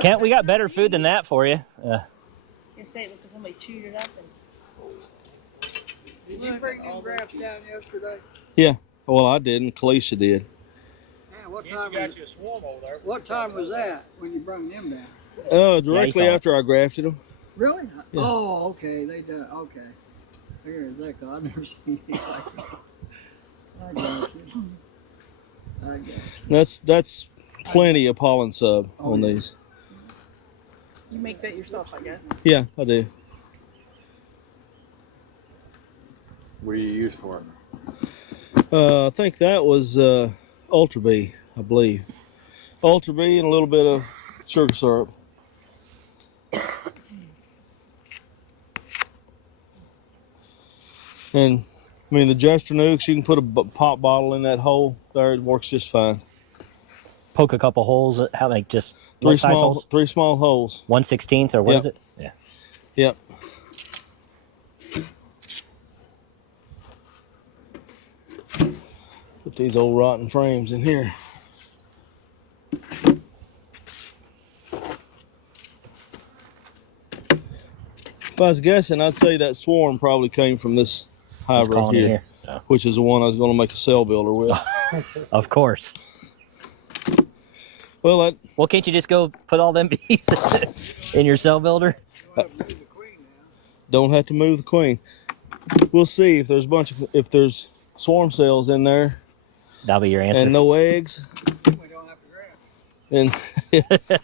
Can't we got better food than that for you? You say this is somebody chewed it up and. Did you bring them grafts down yesterday? Yeah. Well, I didn't. Kalisha did. Man, what time was you a swarm over there? What time was that when you brought them down? Directly after I grafted them. Really? Yeah. Oh, okay. They done. Okay. Here is that. I've never seen anything like that. I got you. I got you. That's plenty of pollen sub on these. You make that yourself, I guess. Yeah, I do. What do you use for it? I think that was Ultra Bee, I believe. Ultra Bee and a little bit of sugar syrup. And I mean the Jester Nukes, you can put a pop bottle in that hole there; it works just fine. Poke a couple holes. How like just Three size small, holes? 3 small holes. 1/16 or what is it? Yeah. Yep. Put these old rotten frames in here. If I was guessing, I'd say that swarm probably came from this hive right here, Yeah. which is the one I was going to make a cell builder with. Of course. Well, Can't you just go put all them bees in your cell builder? don't have to move the queen. We'll see if there's if there's swarm cells in there. That'll be your answer. And no eggs. We don't have to graft. And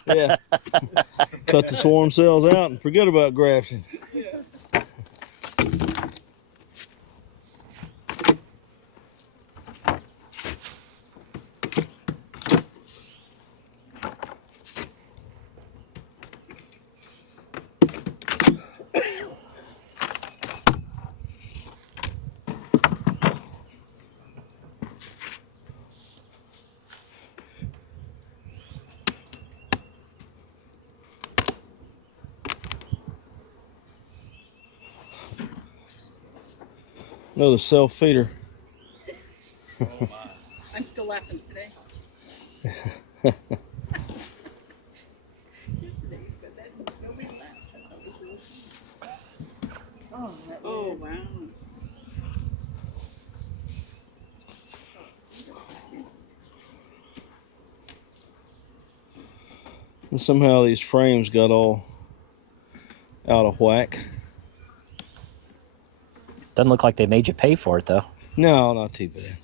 yeah, cut the swarm cells out and forget about grafting. Another self feeder. I'm still laughing today. Yesterday you said that and nobody laughed. I thought it was really Oh, wow. And somehow these frames got all out of whack. Doesn't look like they made you pay for it though. No, not too bad.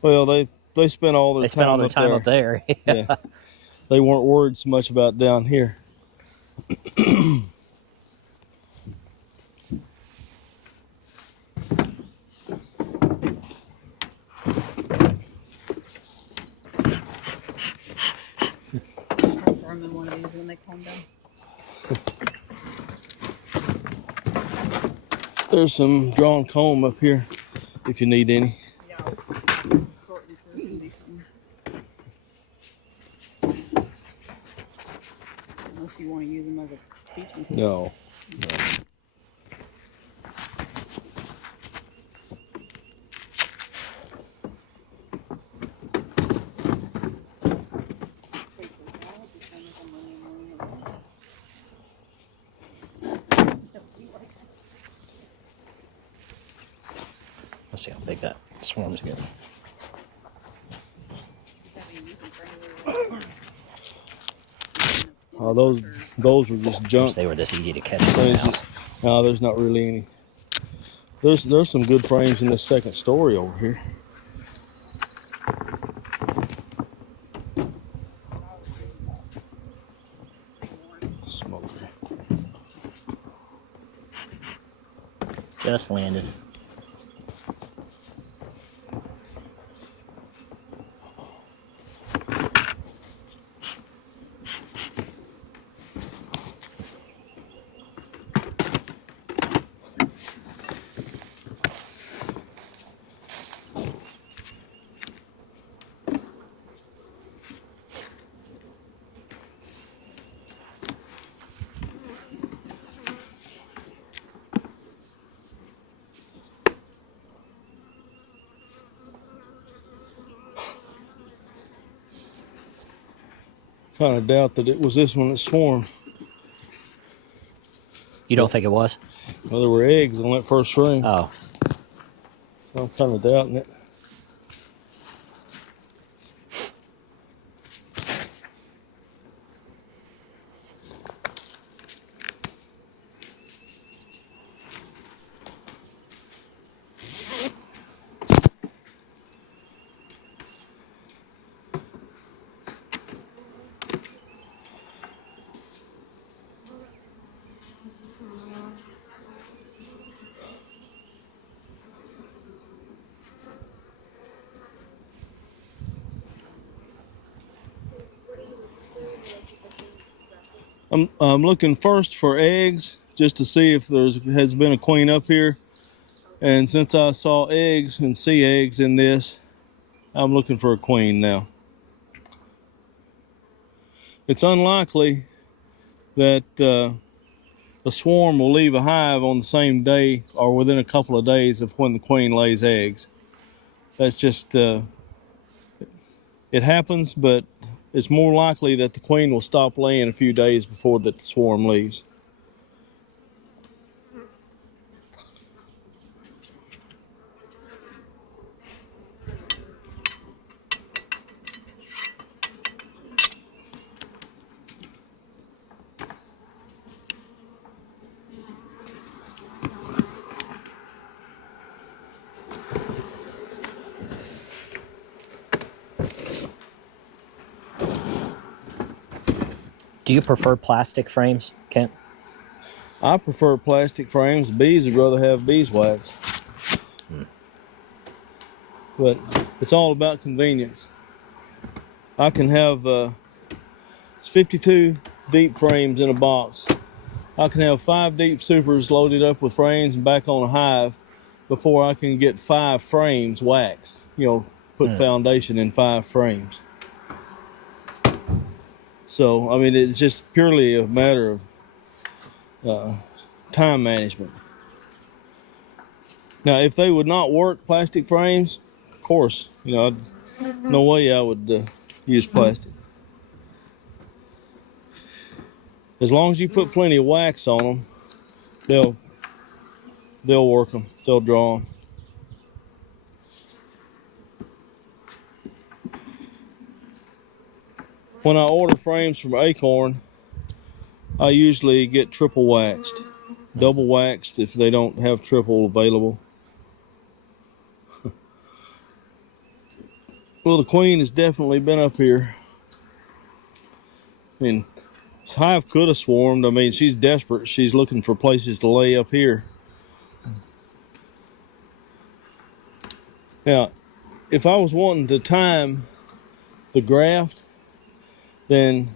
Well, they spent all their time up there. Yeah. They weren't worried so much about down here. Throw them in one of these when they calm down. There's some drawn comb up here if you need any. Yeah, I was sorting these going to do something. Unless you want to use them as a teaching tool. No. Let's see how big that swarm's getting. Oh, those were just junk. They were this easy to catch. No, there's not really any. There's some good frames in this second story over here. Smoker. Just landed. Kind of doubt that it was this one that swarmed. You don't think it was? Well, there were eggs on that first frame, Oh. so I'm kind of doubting it. I'm looking first for eggs just to see if has been a queen up here. And since I saw eggs and see eggs in this, I'm looking for a queen now. It's unlikely that a swarm will leave a hive on the same day or within a couple of days of when the queen lays eggs. That's just, it happens, but it's more likely that the queen will stop laying a few days before that the swarm leaves. Do you prefer plastic frames, Kent? I prefer plastic frames. Bees would rather have beeswax. But it's all about convenience. I can have it's 52 deep frames in a box. I can have 5 deep supers loaded up with frames and back on a hive before I can get 5 frames waxed. Put foundation in 5 frames. So, I mean, it's just purely a matter of time management. Now, if they would not work plastic frames, of course, no way I would use plastic. As long as you put plenty of wax on them, they'll work them. They'll draw them. When I order frames from Acorn, I usually get triple waxed, double waxed if they don't have triple available. Well, the queen has definitely been up here. I mean, this hive could have swarmed. I mean, she's desperate. She's looking for places to lay up here. Now, if I was wanting to time the graft, then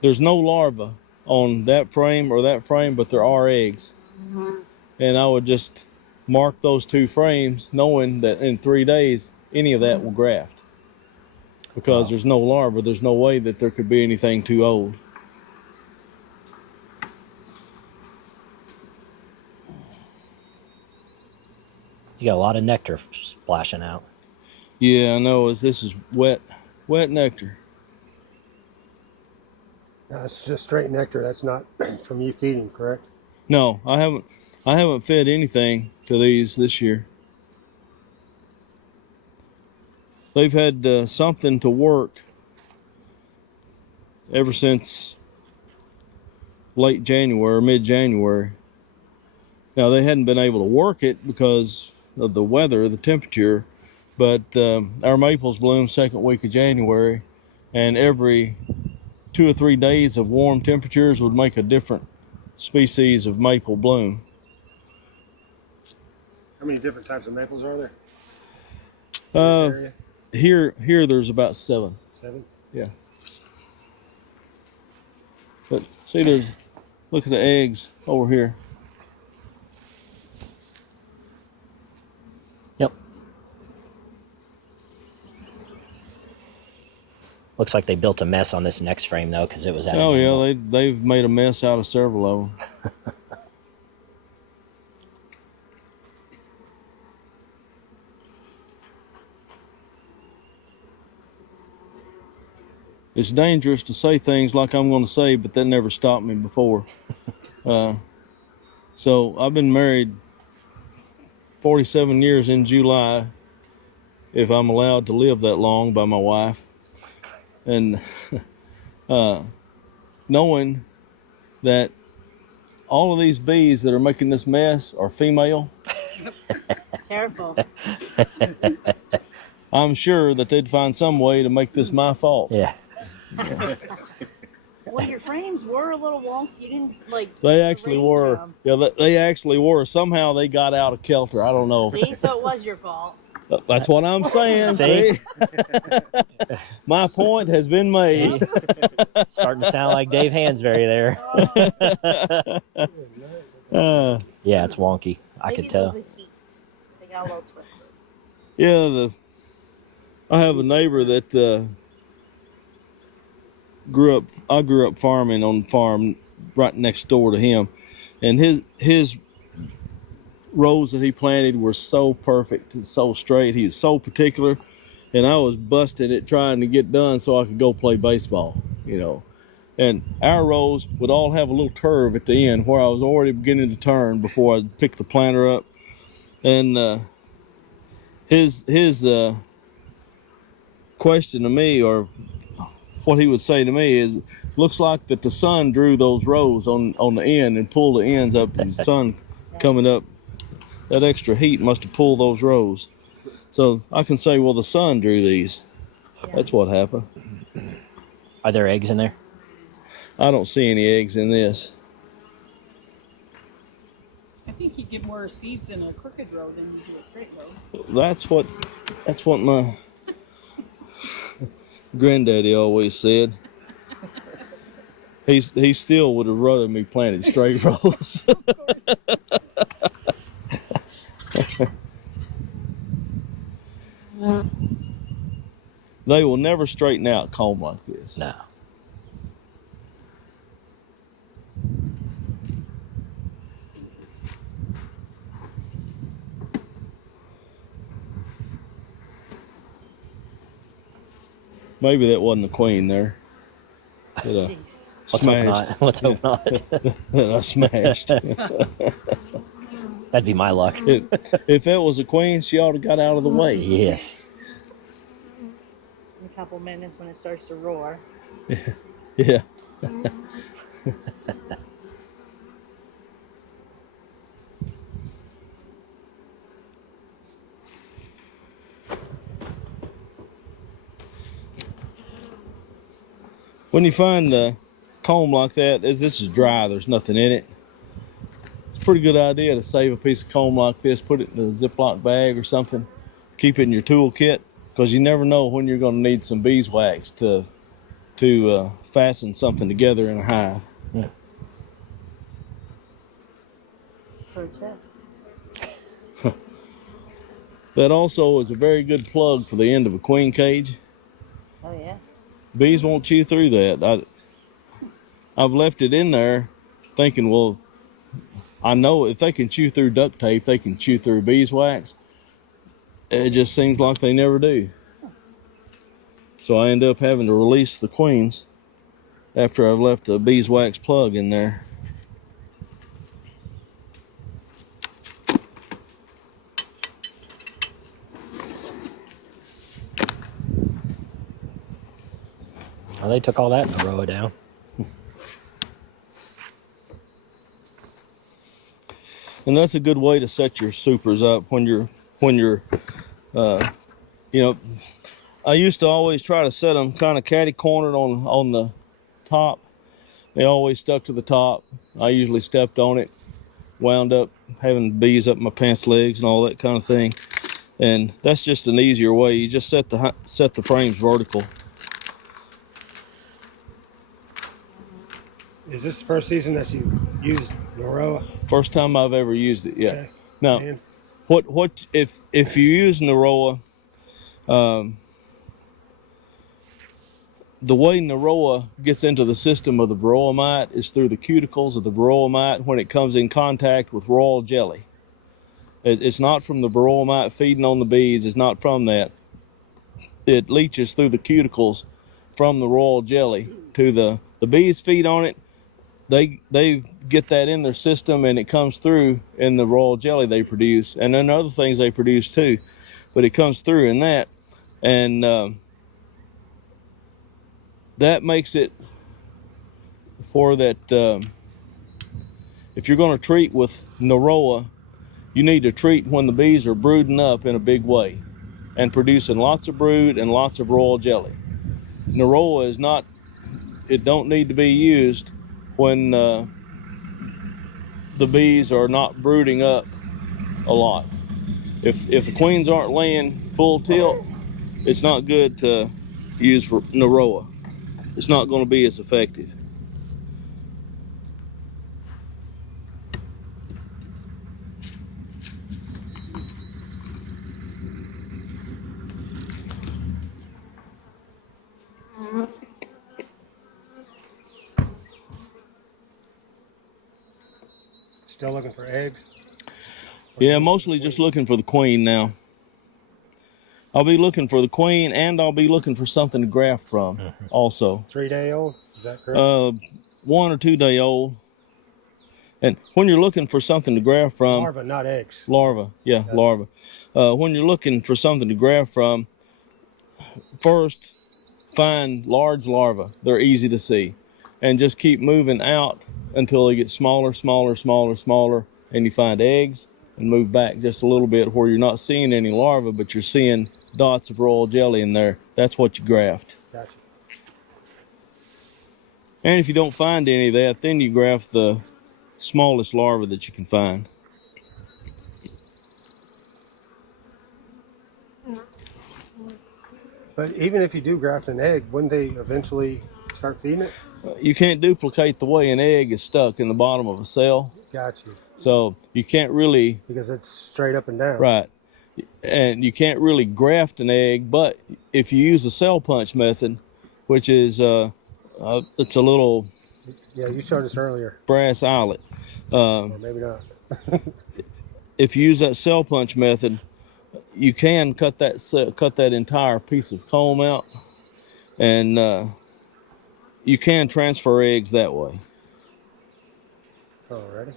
there's no larva on that frame or that frame, but there are eggs. And I would just mark those 2 frames knowing that in 3 days, any of that will graft. Because there's no larva, there's no way that there could be anything too old. You got a lot of nectar splashing out. Yeah, I know. This is wet nectar. That's just straight nectar. That's not from you feeding, correct? No, I haven't fed anything to these this year. They've had something to work ever since late January, mid-January. Now, they hadn't been able to work it because of the weather, the temperature, but our maples bloom second week of January, and every 2 or 3 days of warm temperatures would make a different species of maple bloom. How many different types of maples are there? Here there's about 7. 7? Yeah. But see, look at the eggs over here. Yep. Looks like they built a mess on this next frame, though, because it was at Oh, an yeah, angle. they've made a mess out of several of them. it's dangerous to say things like I'm going to say, but that never stopped me before. So I've been married 47 years in July, if I'm allowed to live that long by my wife. And knowing that all of these bees that are making this mess are female, Careful. I'm sure that they'd find some way to make this my fault. Yeah. Well, your frames were a little wonky. You didn't like. They actually arrange were. them. Yeah, they actually were. Somehow they got out of kilter. I don't know. See, so it was your fault. That's what I'm saying. See? See? My point has been made. Starting to sound like Dave Hansberry there. Yeah, it's wonky. I Maybe could it tell. was the heat. They got a little twisted. Yeah, I have a neighbor that I grew up farming on the farm right next door to him, and his rows that he planted were so perfect and so straight. He was so particular, and I was busted at trying to get done so I could go play baseball, you know. And our rows would all have a little curve at the end where I was already beginning to turn before I picked the planter up. And his question to me, or what he would say to me, is, looks like that the sun drew those rows on the end and pulled the ends up. The sun coming up, that extra heat must have pulled those rows. So I can say, well, the sun drew these. That's what happened. Are there eggs in there? I don't see any eggs in this. I think you get more seeds in a crooked row than you do a straight row. That's what my granddaddy always said. He still would have rather me planted straight rows. They will never straighten out comb like this. No. Maybe that wasn't the queen there. That I Let's hope not. smashed. Let's hope not. That I smashed. That'd be my luck. If that was a queen, she ought to got out of the way. Yes. In a couple minutes when it starts to roar. Yeah. When you find a comb like that, as this is dry, there's nothing in it. It's a pretty good idea to save a piece of comb like this, put it in a Ziploc bag or something, keep it in your toolkit, because you never know when you're going to need some beeswax to fasten something together in a hive. Yeah. Pro tip. That also is a very good plug for the end of a queen cage. Oh yeah. Bees won't chew through that. I've left it in there thinking, well, I know if they can chew through duct tape, they can chew through beeswax. It just seems like they never do. So I end up having to release the queens after I've left a beeswax plug in there. Well, they took all that in a row down. And that's a good way to set your supers up when you're I used to always try to set them kind of catty-cornered on the top. They always stuck to the top. I usually stepped on it, wound up having bees up my pants legs and all that kind of thing. And that's just an easier way. You just set the frames vertical. Is this the first season that you used Noroa? First time I've ever used it. Yeah. Okay. Now, And what if you use Noroa? The way Noroa gets into the system of the varroa mite is through the cuticles of the varroa mite when it comes in contact with royal jelly. It's not from the varroa mite feeding on the bees. It's not from that. It leaches through the cuticles from the royal jelly to the bees feed on it. They get that in their system, and it comes through in the royal jelly they produce, and then other things they produce too. But it comes through in that, and that makes it for that. If you're going to treat with Naroa, you need to treat when the bees are brooding up in a big way and producing lots of brood and lots of royal jelly. Naroa is not, it don't need to be used when the bees are not brooding up a lot. If the queens aren't laying full tilt, it's not good to use for Naroa. It's not going to be as effective. Still looking for eggs? Yeah, mostly just looking for the queen now. I'll be looking for the queen, and I'll be looking for something to graft from also. 3-day old? Is that correct? 1 or 2 day old. And when you're looking for something to graft from, Larva, not eggs. larva, yeah, larva. When you're looking for something to graft from, first find large larvae. They're easy to see, and just keep moving out until they get smaller, smaller, smaller, smaller, and you find eggs, and move back just a little bit where you're not seeing any larvae, but you're seeing dots of royal jelly in there. That's what you graft. Gotcha. And if you don't find any of that, then you graft the smallest larva that you can find. But even if you do graft an egg, wouldn't they eventually start feeding it? You can't duplicate the way an egg is stuck in the bottom of a cell, Gotcha. so you can't really, Because it's straight up and down. right, and you can't really graft an egg. But if you use the cell punch method, which is it's a little Yeah, you showed us earlier. brass eyelet. Or maybe not. If you use that cell punch method, you can cut that entire piece of comb out, and you can transfer eggs that way. Alrighty.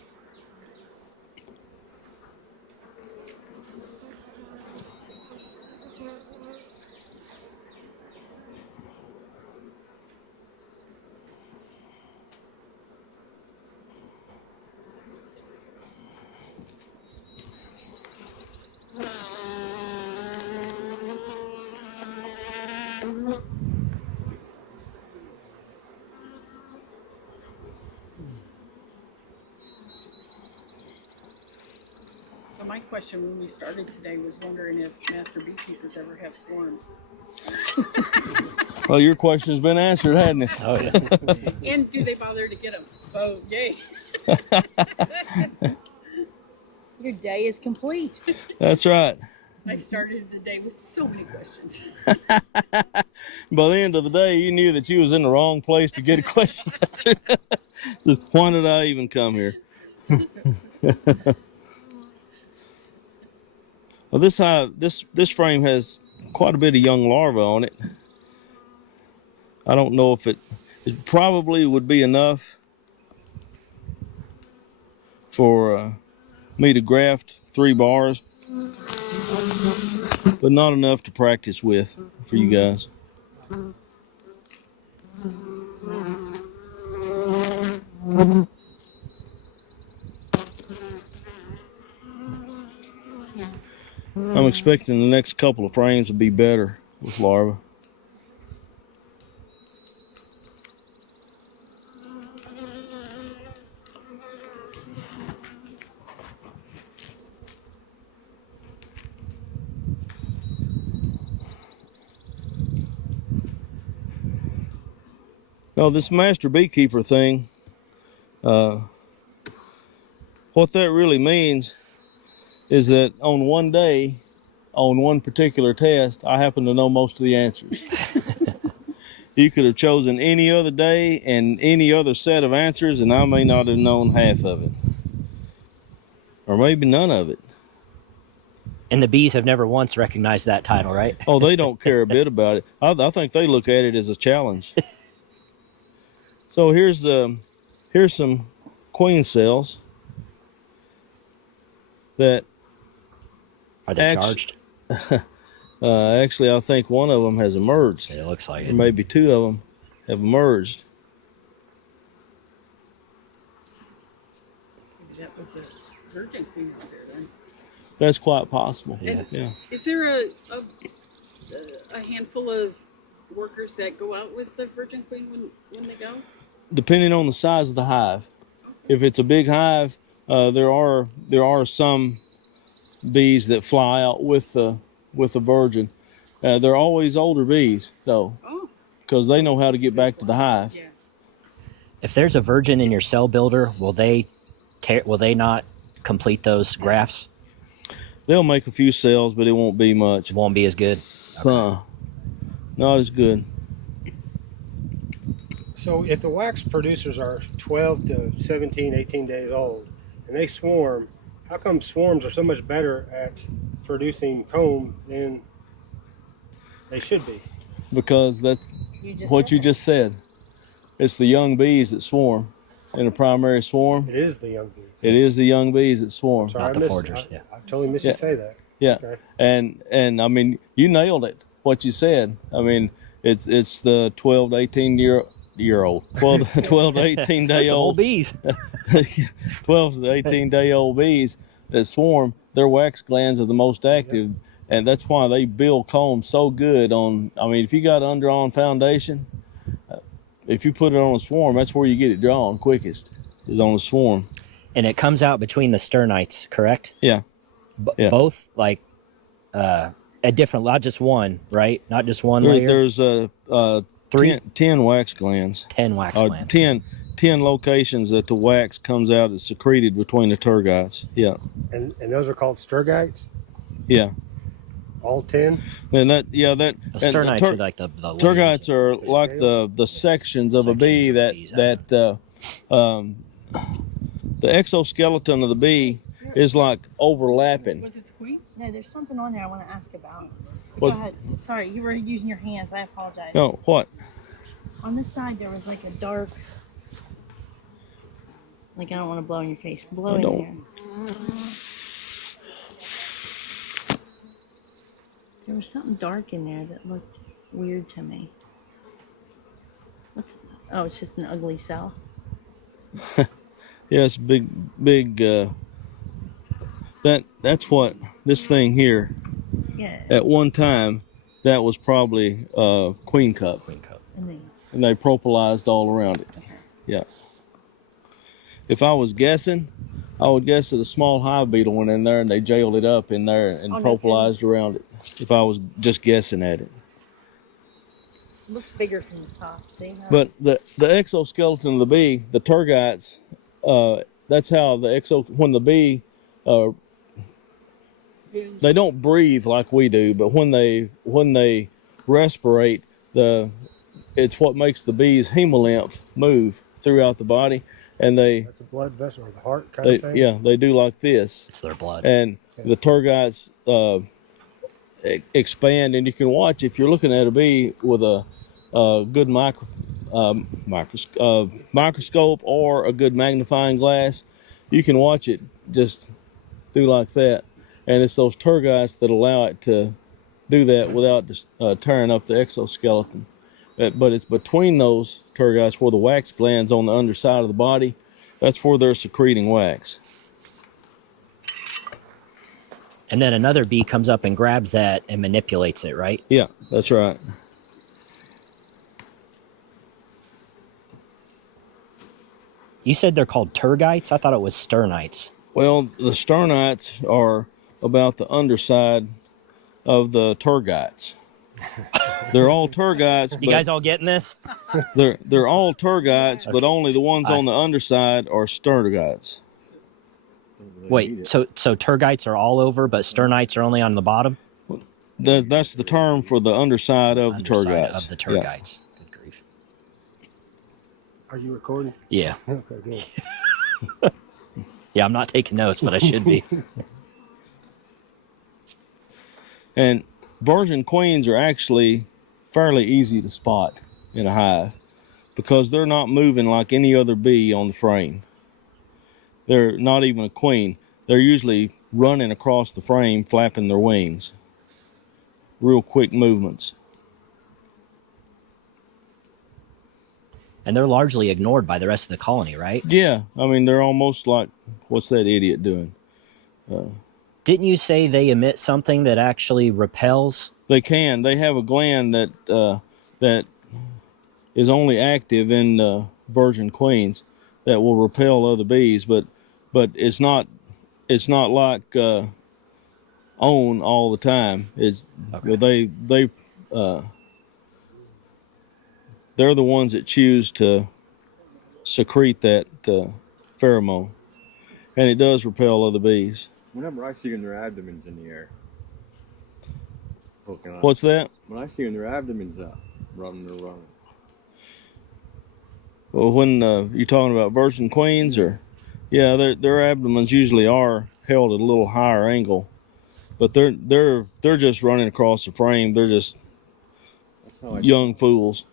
So my question when we started today was wondering if master beekeepers ever have swarms. Well, your question's been answered, hasn't it? Oh yeah. And do they bother to get them? So, yay. Your day is complete. That's right. I started the day with so many questions. By the end of the day, you knew that you was in the wrong place to get a question answered. Why did I even come here? Well, this hive, this frame has quite a bit of young larvae on it. I don't know if it probably would be enough for me to graft 3 bars, but not enough to practice with for you guys. I'm expecting the next couple of frames to be better with larvae. Now, this master beekeeper thing, what that really means is that on one day, on one particular test, I happen to know most of the answers. You could have chosen any other day and any other set of answers, and I may not have known half of it. Or maybe none of it. And the bees have never once recognized that title, right? Oh, they don't care a bit about it. I think they look at it as a challenge. So here's some queen cells that Are they Actu- charged? actually I think one of them has emerged. It looks like Or it. maybe two of them have emerged. Maybe that was a virgin queen out there then. That's quite possible. Yeah. Yeah. Is there a handful of workers that go out with the virgin queen when they go? Depending on the size of the hive. If it's a big hive, there are some bees that fly out with the virgin. They're always older bees though, Oh, because they know how to get back to the hive. yeah. If there's a virgin in your cell builder, will they not complete those grafts? They'll make a few cells, but it won't be much. It won't be as good. Not as good. So if the wax producers are 12 to 17, 18 days old and they swarm, how come swarms are so much better at producing comb than they should be? Because that's what you just said. It's the young bees that swarm in a primary swarm. It is the young bees. It is the young bees that swarm. Sorry, Not I the missed foragers, it. yeah. I totally missed you say that. Yeah, Okay. and I mean you nailed it. What you said. I mean it's the 12 to 18 year old, 12 to 18 day That's old old bees. 12 to 18 day old bees that swarm. Their wax glands are the most active, and that's why they build comb so good on. I mean, if you got under-on foundation, if you put it on a swarm, that's where you get it drawn quickest, is on a swarm. And it comes out between the sternites, correct? Yeah. Yeah. Both, like, a different, not just one, right? Not just one layer. There's Three? 10 wax glands. 10 wax glands. 10 locations that the wax comes out and secreted between the tergites. Yeah. And those are called sturgites? Yeah. All 10? And that The sternites are like the tergites are like the sections of a bee Sections of bees, that the exoskeleton of the bee is like overlapping. Was it the queen? No, there's something on there I want to ask about. What- Go ahead. Sorry, you were using your hands. I apologize. No, what? On this side, there was like a dark. Like, I don't want to blow in your face. Blow I in don't. there. There was something dark in there that looked weird to me. Oh, it's just an ugly cell. Yeah, it's big. That's what this thing here. Yeah. At one time, that was probably queen cup, And then, and they propylized all around it. okay. Yeah. If I was guessing, I would guess that a small hive beetle went in there and they jailed it up in there and Oh, no propylized around it. If I was just guessing at it. It looks bigger from the top. See? How But the exoskeleton of the bee, the tergites, that's how when the bee, they don't breathe like we do, but when they respirate, it's what makes the bee's hemolymph move throughout the body, and That's a blood vessel or the heart kind of thing? they do like this, It's their blood. and the tergites expand, and you can watch if you're looking at a bee with a good microscope or a good magnifying glass, you can watch it just do like that, and it's those tergites that allow it to do that without just tearing up the exoskeleton. But it's between those tergites where the wax glands on the underside of the body, that's where they're secreting wax. And then another bee comes up and grabs that and manipulates it, right? Yeah, that's right. You said they're called tergites? I thought it was sternites. Well, the sternites are about the underside of the tergites. They're all tergites. You guys all getting this? They're all tergites, but only the ones on the underside are sternites. Wait, so tergites are all over, but sternites are only on the bottom? That's the term for the underside of the Underside tergites. Of the tergites. Good grief. Are you recording? Yeah. Okay, good. Yeah, I'm not taking notes, but I should be. And virgin queens are actually fairly easy to spot in a hive because they're not moving like any other bee on the frame. They're not even a queen. They're usually running across the frame, flapping their wings. Real quick movements. And they're largely ignored by the rest of the colony, right? Yeah, I mean, they're almost like, what's that idiot doing? Didn't you say they emit something that actually repels? They can. They have a gland that is only active in virgin queens that will repel other bees, but it's not like on all the time. It's Okay. they're the ones that choose to secrete that pheromone, and it does repel other bees. Whenever I see them, their abdomen's in the air. Poking out. What's that? When I see them, their abdomen's up, running. Well, when you're talking about virgin queens, or yeah, their abdomens usually are held at a little higher angle, but they're just running across the frame. They're just That's how I young fools.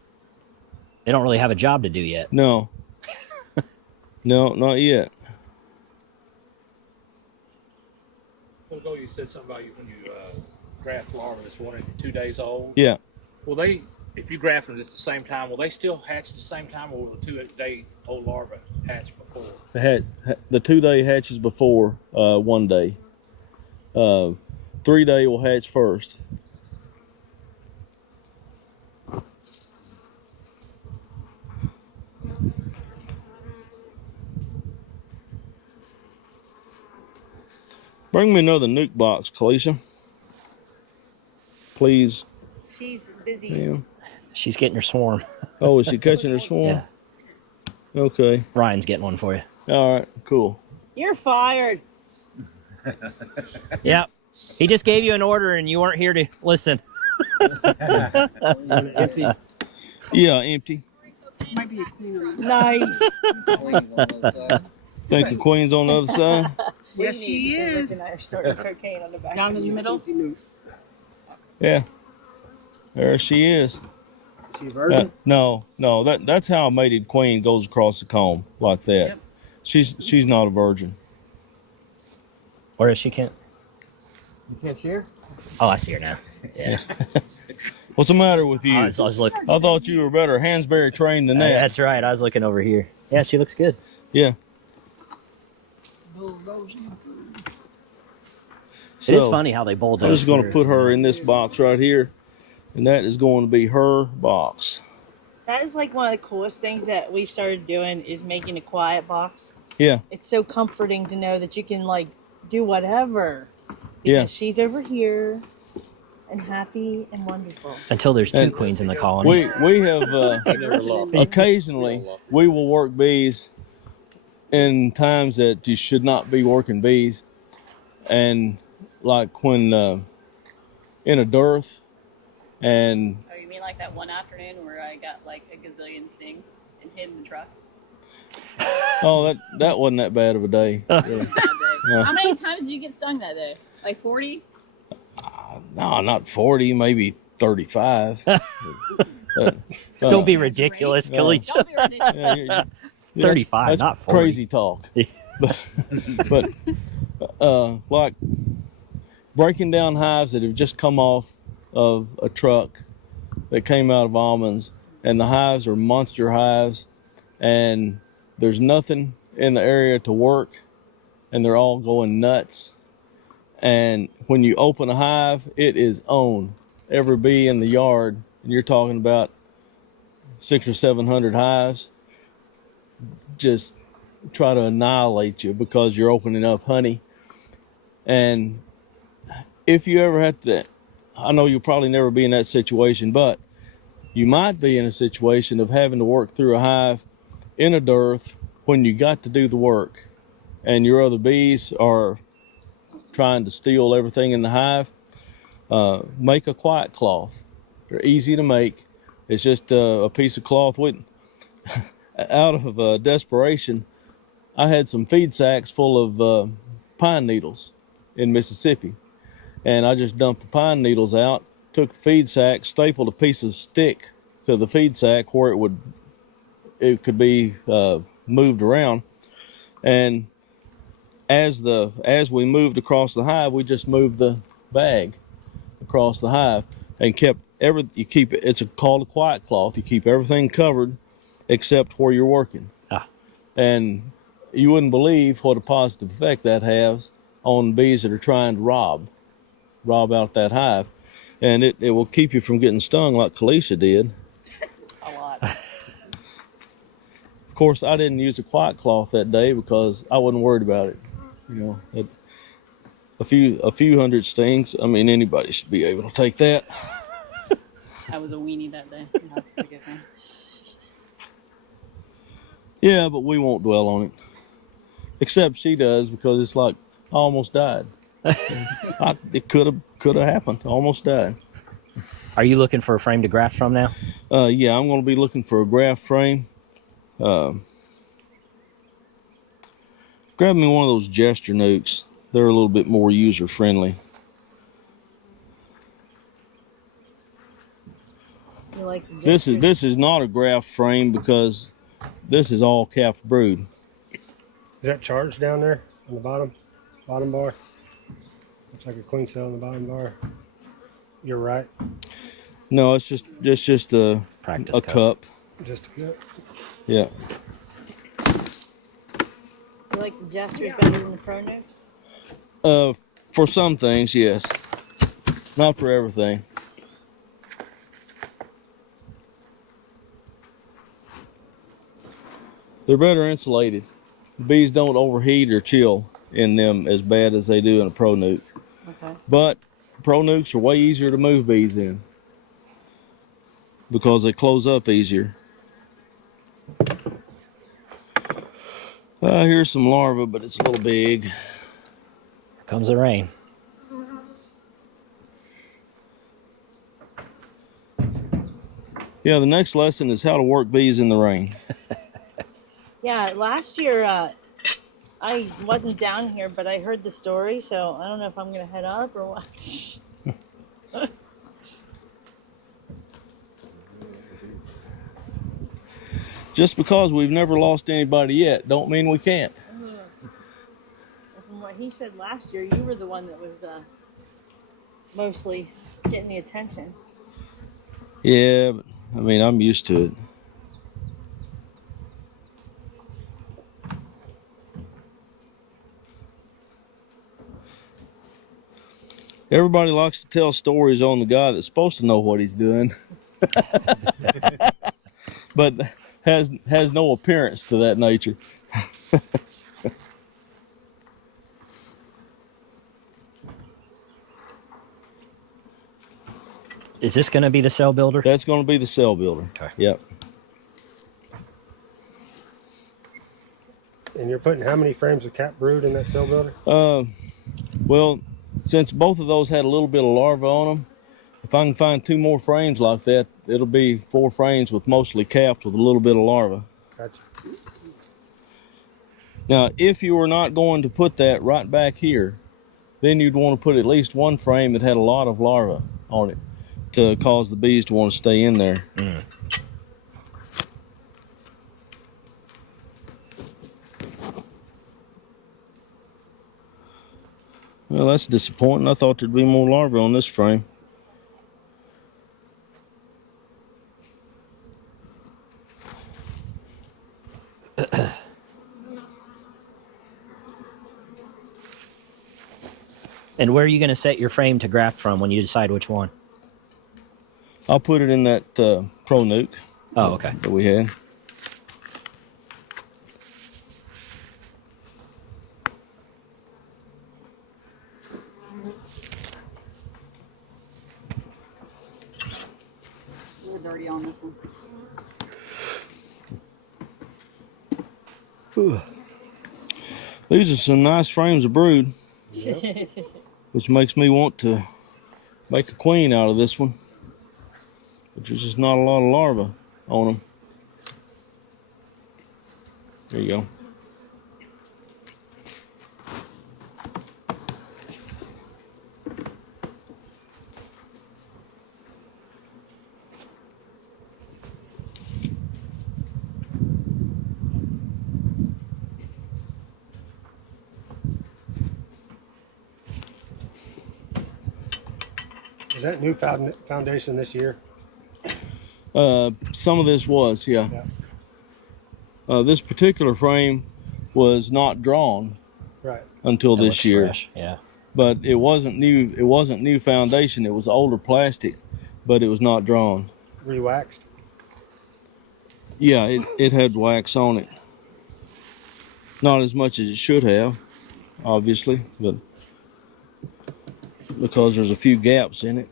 They don't really have a job to do yet. No, no, not yet. Ago you said something about when you graft larvae that's 1 to 2 days old. Yeah, Will they, if you graft them at the same time, will they still hatch at the same time, or will the 2-day-old larva hatch before? the 2-day hatches before 1 day. 3-day will hatch first. Bring me another nuke box, Kalisha. Please. She's busy. Yeah. She's getting her swarm. Oh, is she catching her swarm? Yeah. Okay. Ryan's getting one for you. All right. Cool. You're fired. Yep. He just gave you an order and you weren't here to listen. Empty. Yeah, empty. Might be a queen on that. Nice. Think the queen's on the other side. Yes, she is. And I started cocaine on the back. Down in the middle. Yeah. There she is. She a virgin? No. That's how a mated queen goes across the comb like that. Yep. She's not a virgin. Or is she can't? You can't see her? Oh, I see her now. Yeah. What's the matter with you? I was looking. I thought you were better Hansberry trained than that. That's right. I was looking over here. Yeah, she looks good. Yeah. It is funny how they bulldoze. I'm just going to through. put her in this box right here, and that is going to be her box. That is like one of the coolest things that we've started doing is making a quiet box. Yeah. It's so comforting to know that you can like do whatever. Because Yeah. she's over here and happy and wonderful. Until there's two And queens in the colony. We have occasionally we will work bees in times that you should not be working bees, and like when in a dearth, and Oh, you mean like that one afternoon where I got like a gazillion stings and hid in the truck? oh that wasn't that bad of a day. Really. Bad day. How many times did you get stung that day? Like 40? No, not 40, maybe 35. Don't be ridiculous, Khalid. Don't be ridiculous. Yeah, yeah, 35, that's not 40. crazy talk. but like breaking down hives that have just come off of a truck that came out of almonds, and the hives are monster hives, and there's nothing in the area to work, and they're all going nuts. And when you open a hive, it is on. Every bee in the yard, and you're talking about 600 or 700 hives, just try to annihilate you because you're opening up honey. And if you ever have to, I know you'll probably never be in that situation, but you might be in a situation of having to work through a hive in a dearth when you got to do the work and your other bees are trying to steal everything in the hive. Make a quiet cloth. They're easy to make. It's just a piece of cloth with out of desperation. I had some feed sacks full of pine needles in Mississippi, and I just dumped the pine needles out, took the feed sack, stapled a piece of stick to the feed sack where it could be moved around, and as we moved across the hive, we just moved the bag across the hive and kept it's called a quiet cloth. You keep everything covered except where you're working. Ah. And you wouldn't believe what a positive effect that has on bees that are trying to rob out that hive. And it will keep you from getting stung like Kalisha did. A lot. Of course, I didn't use a quiet cloth that day because I wasn't worried about it. You know, a few hundred stings. I mean, anybody should be able to take that. I was a weenie that day. You have to forgive me. Yeah, but we won't dwell on it. Except she does, because it's like I almost died. It could have happened. I almost died. Are you looking for a frame to graft from now? Yeah, I'm going to be looking for a graft frame. Grab me one of those gesture nukes. They're a little bit more user friendly. You like the This gestures? is not a graft frame because this is all capped brood. Is that charged down there on the bottom bar? Looks like a queen cell on the bottom bar. You're right. No, it's just a Practice cup. Just a cup. Yeah. You like the gestures better than the pro nukes? For some things, yes. Not for everything. They're better insulated. The bees don't overheat or chill in them as bad as they do in a pro nuke. Okay. But pro nukes are way easier to move bees in because they close up easier. Here's some larvae, but it's a little big. Here comes the rain. Yeah, the next lesson is how to work bees in the rain. Yeah, last year I wasn't down here, but I heard the story, so I don't know if I'm gonna head up or what. Just because we've never lost anybody yet, don't mean we can't. From what he said last year, you were the one that was mostly getting the attention. Yeah, but I mean, I'm used to it. Everybody likes to tell stories on the guy that's supposed to know what he's doing, but has no appearance to that nature. Is this going to be the cell builder? That's going to be the cell builder. Okay. Yep. And you're putting how many frames of cap brood in that cell builder? Well, since both of those had a little bit of larva on them, if I can find 2 more frames like that, it'll be 4 frames with mostly capped with a little bit of larva. Gotcha. Now, if you were not going to put that right back here, then you'd want to put at least 1 frame that had a lot of larva on it to cause the bees to want to stay in there. Mm. Well, that's disappointing. I thought there'd be more larvae on this frame. And where are you going to set your frame to graft from when you decide which one? I'll put it in that Pro Nuke Oh, okay. that we had. We're dirty on this one. These are some nice frames of brood, which makes me want to make a queen out of this one. But there's just not a lot of larvae on them. There you go. Is that new foundation this year? Some of this was, yeah. This particular frame was not drawn Right. until It this looks year. fresh, yeah. But it wasn't new. It wasn't new foundation. It was older plastic, but it was not drawn. Rewaxed. Yeah, it had wax on it. Not as much as it should have, obviously, but because there's a few gaps in it.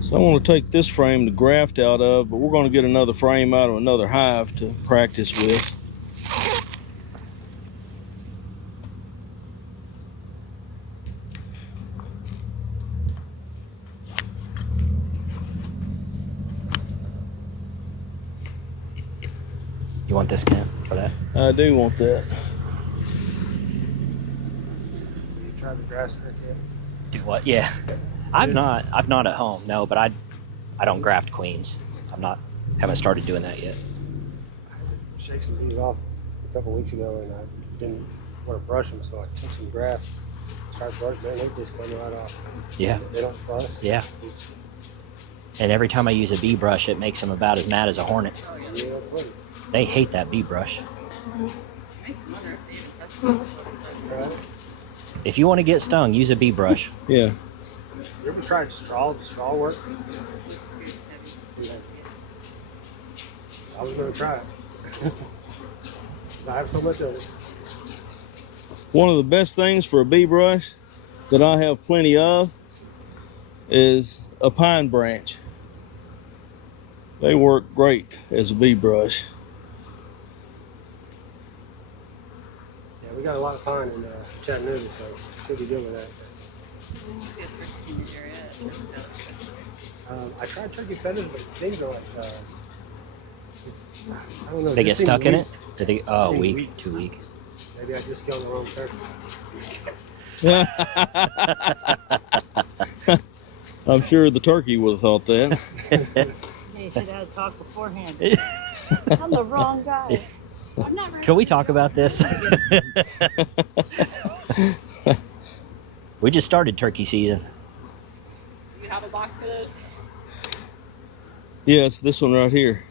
So I want to take this frame to graft out of, but we're going to get another frame out of another hive to practice with. You want this, Kent, for that? I do want that. You tried the grass trick yet? Do what? Yeah. I've not at home, no, but I don't graft queens. Haven't started doing that yet. I had to shake some bees off a couple weeks ago, and I didn't want to brush them, so I took some grass. Tried to brush, man, they just come right off. Yeah. They don't fuss. Yeah. And every time I use a bee brush, it makes them about as mad as a hornet. Yeah, buddy. They hate that bee brush. Makes me wonder if they Tried it. If you want to get stung, use a bee brush. Yeah. You ever tried straw? Does straw work? Yeah. I was going to try it. I have so much of it. One of the best things for a bee brush that I have plenty of is a pine branch. They work great as a bee brush. Yeah, we got a lot of pine in Chattanooga, so should be good with that. I tried turkey feathers, but things are like, I don't know. They get just seem stuck in weak. it? Did they? Oh, Seem weak. weak. Too weak. Maybe I just killed the wrong turkey. I'm sure the turkey would have thought that. Yeah, you should have talked beforehand. I'm the wrong guy. I'm not ready. Can we talk about this? We just started turkey season. Do you have a box of those? Yes, this one right here.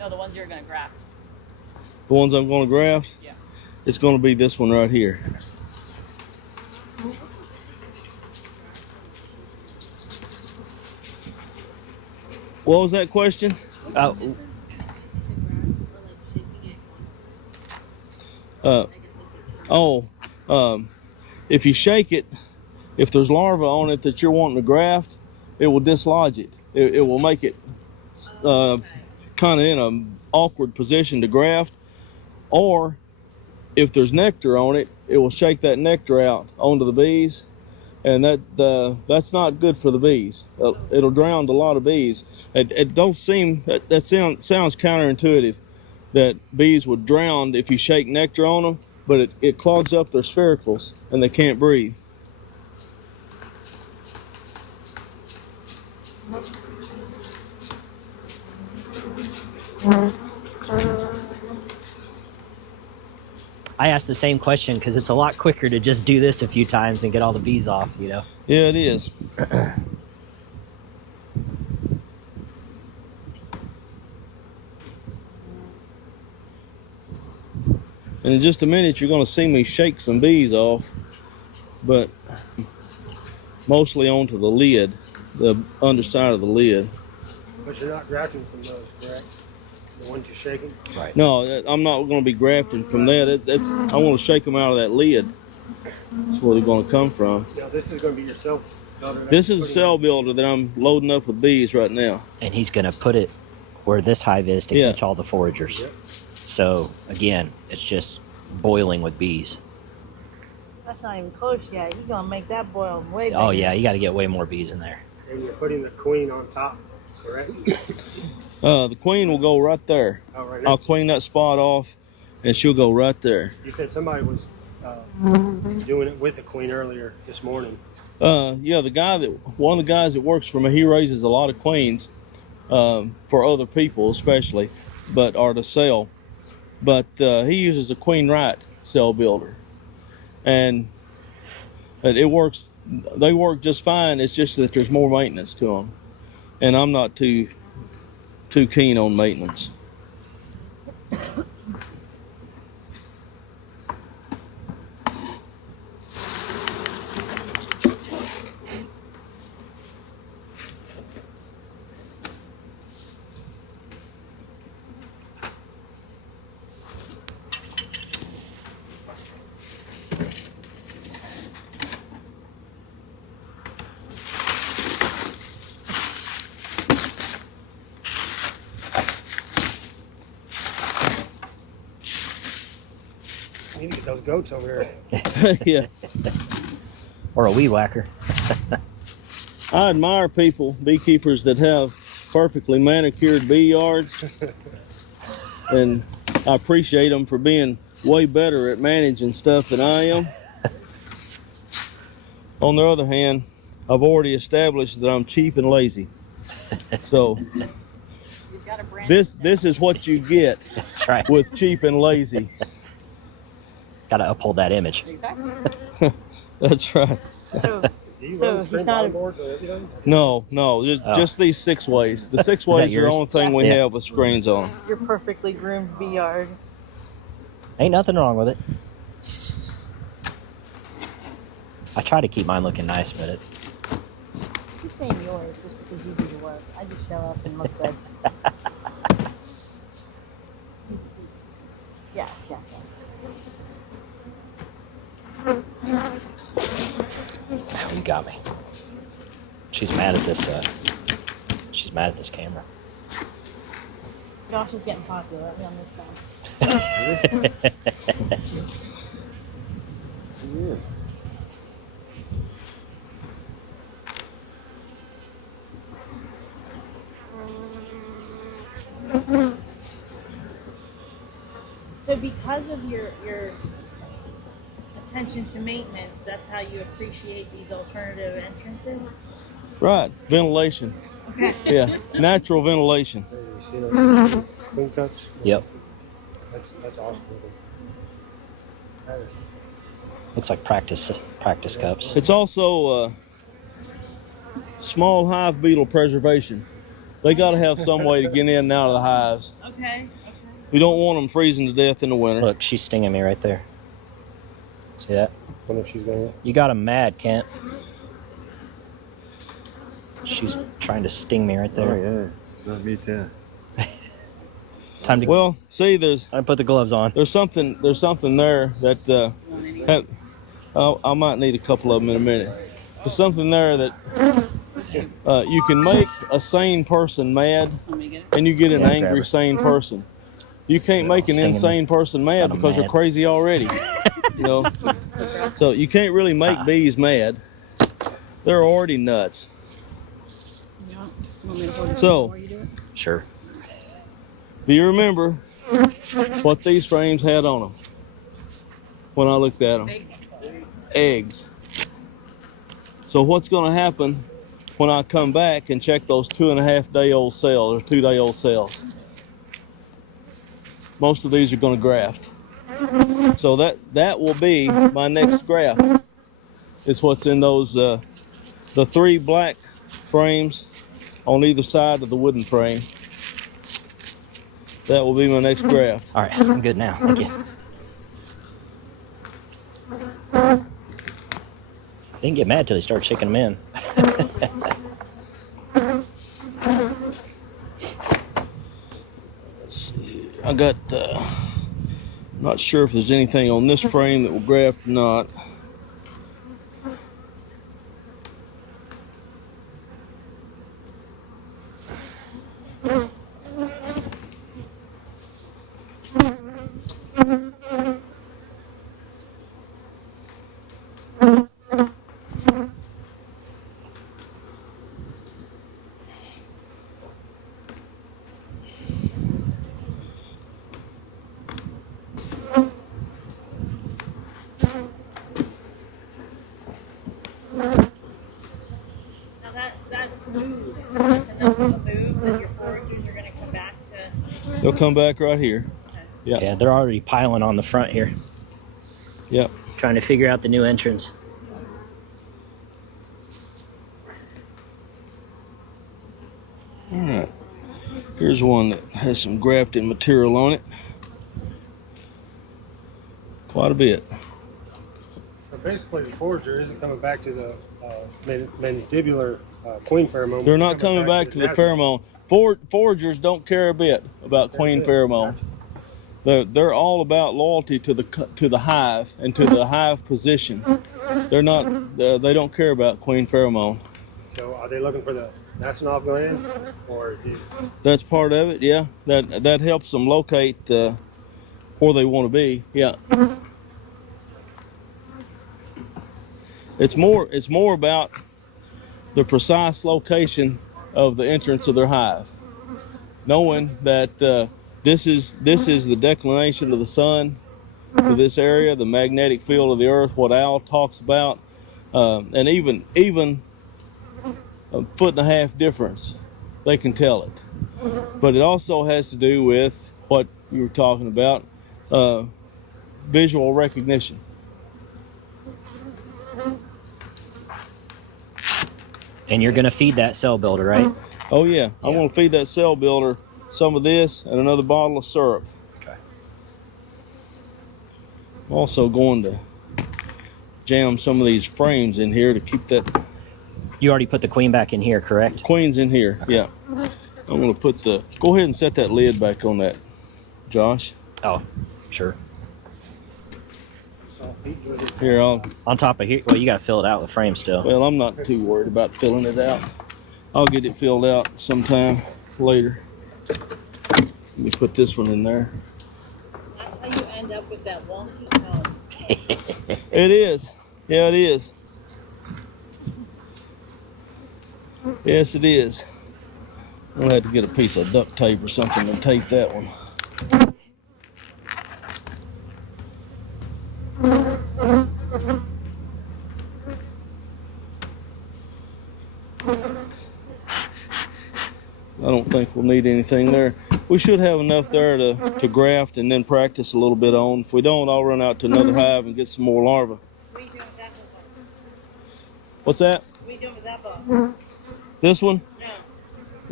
No, the ones you're gonna graft. The ones I'm going to graft? Yeah. It's going to be this one right here. What was that question? Oh, If you shake it, if there's larvae on it that you're wanting to graft, it will dislodge it. It will make it kind of in an awkward position to graft. Or if there's nectar on it, it will shake that nectar out onto the bees, and that's not good for the bees. It'll drown a lot of bees. It don't seem that sounds counterintuitive that bees would drown if you shake nectar on them, but it clogs up their sphericals and they can't breathe. I asked the same question because it's a lot quicker to just do this a few times and get all the bees off, you know? Yeah, it is. And in just a minute, you're going to see me shake some bees off, but mostly onto the lid, the underside of the lid. But you're not grafting from those, correct? The ones you're shaking? Right. No, I'm not going to be grafting from that. I want to shake them out of that lid. That's where they're going to come from. Now, this is going to be your cell builder. This is a cell builder that I'm loading up with bees right now. And he's going to put it where this hive is to Yeah. catch all the foragers. Yep. So, again, it's just boiling with bees. That's not even close yet. You're gonna make that boil way bigger. Oh, yeah, you got to get way more bees in there. And you're putting the queen on top, correct? The queen will go right there. Oh, right I'll now. clean that spot off and she'll go right there. You said somebody was doing it with the queen earlier this morning. Yeah, one of the guys that works for me, he raises a lot of queens for other people, especially, or to sell. But he uses a queen right cell builder, and it works. They work just fine. It's just that there's more maintenance to them, and I'm not too keen on maintenance. You need to get those goats over here. Yeah. Or a weed whacker. I admire beekeepers that have perfectly manicured bee yards, and I appreciate them for being way better at managing stuff than I am. On the other hand, I've already established that I'm cheap and lazy. So You've got a brand. this is what you get That's right. with cheap and lazy. Got to uphold that image. Exactly. That's right. So, Do you So run the he's spring not a- bottom boards and everything? No, just these 6 ways. The 6 ways are the yours? only thing we Yeah. have with screens on. your perfectly groomed bee yard. Ain't nothing wrong with it. I try to keep mine looking nice, but I keep saying yours just because you do the work. I just show up and look good. Yes. you got me. She's mad at this. She's mad at this camera. Josh is getting popular. Let me on this side. Yes. So because of your attention to maintenance, that's how you appreciate these alternative entrances? Right, ventilation. Okay. Yeah, natural ventilation. Hey, you see those queen cups? Yep. That's awesome. That is, Looks like practice cups. It's also small hive beetle preservation. They got to have some way to get in and out of the hives. Okay. We don't want them freezing to death in the winter. Look, she's stinging me right there. See that? wonder if she's going. You got him mad, Kent. She's trying to sting me right there. Oh yeah, not me too. Time to Well, see, I put the gloves on. there's something there that I might need a couple of them in a minute. There's something there that you can make a sane person mad, Want me to get it? and you get an Yeah, angry grab it. sane person. You can't make an Stinging insane person mad Got 'em because they're mad. crazy already. You know, so you can't really make bees mad. They're already nuts. You want me to hold it So- before you do it? Sure. Do you remember what these frames had on them when I looked at them? Eggs. So what's going to happen when I come back and check those 2.5-day-old cells or 2-day-old cells? Most of these are going to graft. So that will be my next graft. Is what's in those the 3 black frames on either side of the wooden frame. That will be my next graft. All right, I'm good now. Thank you. Didn't get mad till he started shaking them in. Let's see. I got. Not sure if there's anything on this frame that will graft or not. They'll come back right here. Yeah. Yeah, they're already piling on the front here, Yep. trying to figure out the new entrance. All right. Here's one that has some grafted material on it. Quite a bit. So basically, the forager isn't coming back to the mandibular queen pheromone. They're not coming back to the pheromone. Foragers don't care a bit about queen pheromone. They're all about loyalty to the hive and to the hive position. They're not. They don't care about queen pheromone. So are they looking for the Nasonov gland, or That's part of it. Yeah. That helps them locate where they want to be. Yeah. It's more about the precise location of the entrance of their hive, knowing that this is the declination of the sun to this area, the magnetic field of the earth, what Al talks about, and even a foot and a half difference, they can tell it. But it also has to do with what you were talking about, visual recognition. And you're going to feed that cell builder, right? Oh yeah, I want to feed that cell builder some of this and another bottle of syrup. Okay. I'm also going to jam some of these frames in here to keep that You already put the queen back in here, correct? queens in here. Yeah. I'm going to put go ahead and set that lid back on that, Josh. Oh, sure. Here, On top of here, well, you got to fill it out with frame still. well, I'm not too worried about filling it out. I'll get it filled out sometime later. Let me put this one in there. That's how you end up with that wonky tone. It is. Yeah, it is. Yes, it is. We'll have to get a piece of duct tape or something to tape that one. I don't think we'll need anything there. We should have enough there to graft and then practice a little bit on. If we don't, I'll run out to another hive and get some more larvae. What are you doing with that one? What's that? What are you doing with that ball? This one? No.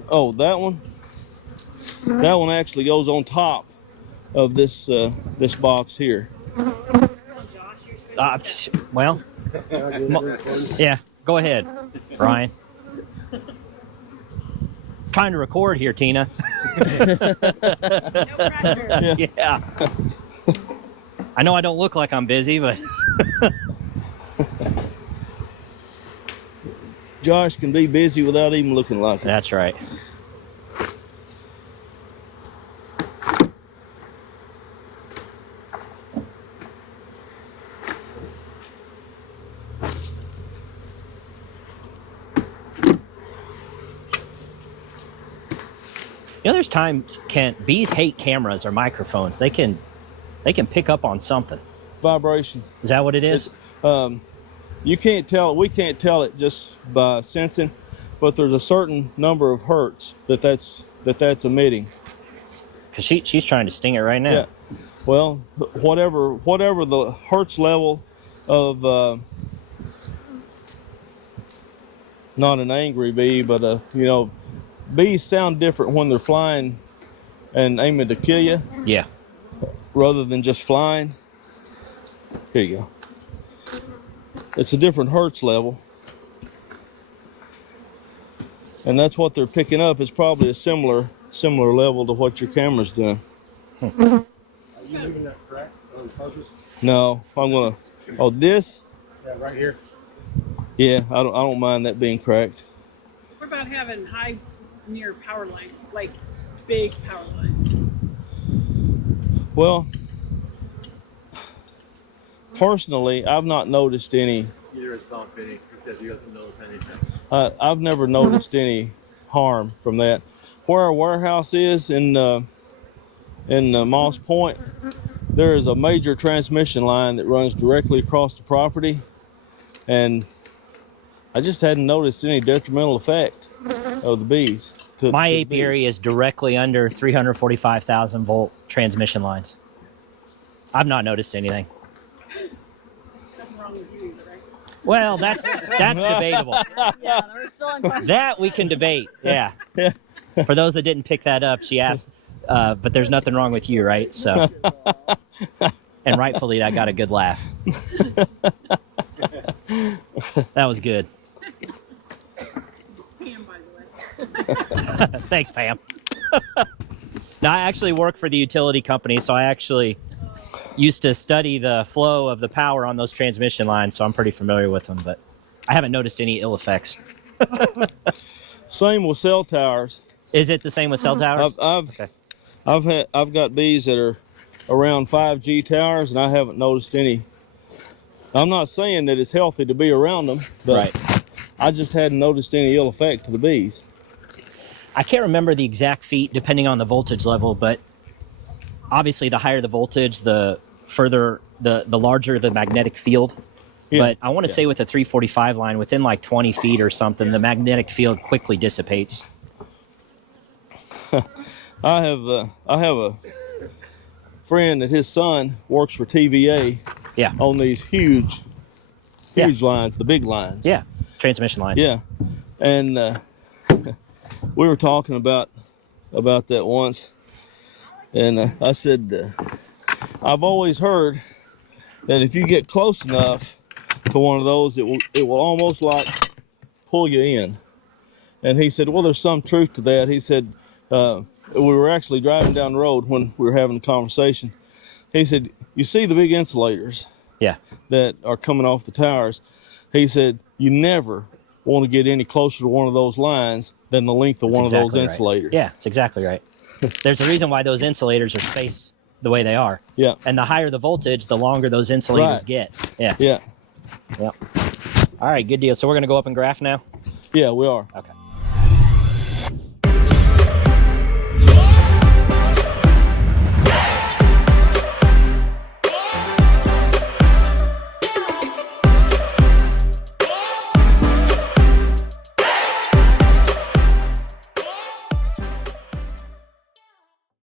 Oh, that one? That one actually goes on top of this this box here. Well, yeah, go ahead, Ryan. Trying to record here, Tina. No pressure. Yeah. I know I don't look like I'm busy, but Josh can be busy without even looking like it. that's right. You know, there's times, Kent, bees hate cameras or microphones. They can pick up on something. Vibration. Is that what it is? You can't tell it. We can't tell it just by sensing, but there's a certain number of hertz that's emitting. Because she's trying to sting it right now. Yeah. Well, whatever the hertz level of not an angry bee, but bees sound different when they're flying and aiming to kill you Yeah. rather than just flying. Here you go. It's a different hertz level. And that's what they're picking up is probably a similar level to what your camera's doing. Are you leaving that crack on purpose? No, I'm gonna. Oh, this? Yeah, right here. Yeah, I don't mind that being cracked. What about having hives near power lines, like big power lines? Well, personally, I've not noticed any. Either is not Vinny. He says he doesn't notice anything. I've never noticed any harm from that. Where our warehouse is in Moss Point, there is a major transmission line that runs directly across the property, and I just hadn't noticed any detrimental effect of the bees My to apiary bees. is directly under 345,000 volt transmission lines. I've not noticed anything. Nothing wrong with you, but Well, that's debatable. Yeah, we're still in question. That we can debate. Yeah. For those that didn't pick that up, she asked, but there's nothing wrong with you, right? So, and rightfully, that got a good laugh. That was good. Pam, by the way. Thanks, Pam. Now, I actually work for the utility company, so I actually used to study the flow of the power on those transmission lines, so I'm pretty familiar with them, but I haven't noticed any ill effects. Same with cell towers. Is it the same with cell towers? I've got bees that are around 5G towers, and I haven't noticed any. I'm not saying that it's healthy to be around them, but Right. I just hadn't noticed any ill effect to the bees. I can't remember the exact feet depending on the voltage level, but obviously the higher the voltage, the further, the larger the magnetic field. Yeah. But I want to say with a 345 line, within like 20 feet or something, the magnetic field quickly dissipates. I have a friend that his son works for TVA Yeah. on these huge lines, the big lines. Yeah. Transmission lines. Yeah, and we were talking about that once, and I said I've always heard that if you get close enough to one of those, it will almost like pull you in. And he said, well, there's some truth to that. He said we were actually driving down the road when we were having a conversation. He said, you see the big insulators Yeah. that are coming off the towers. He said, you never want to get any closer to one of those lines than the length of one of those Exactly right. insulators. Yeah, it's exactly right. There's a reason why those insulators are spaced the way they are. Yeah. And the higher the voltage, the longer those insulators Right. get. Yeah. Yeah. Yep. All right, good deal. So we're going to go up and graph now? Yeah, we are. Okay.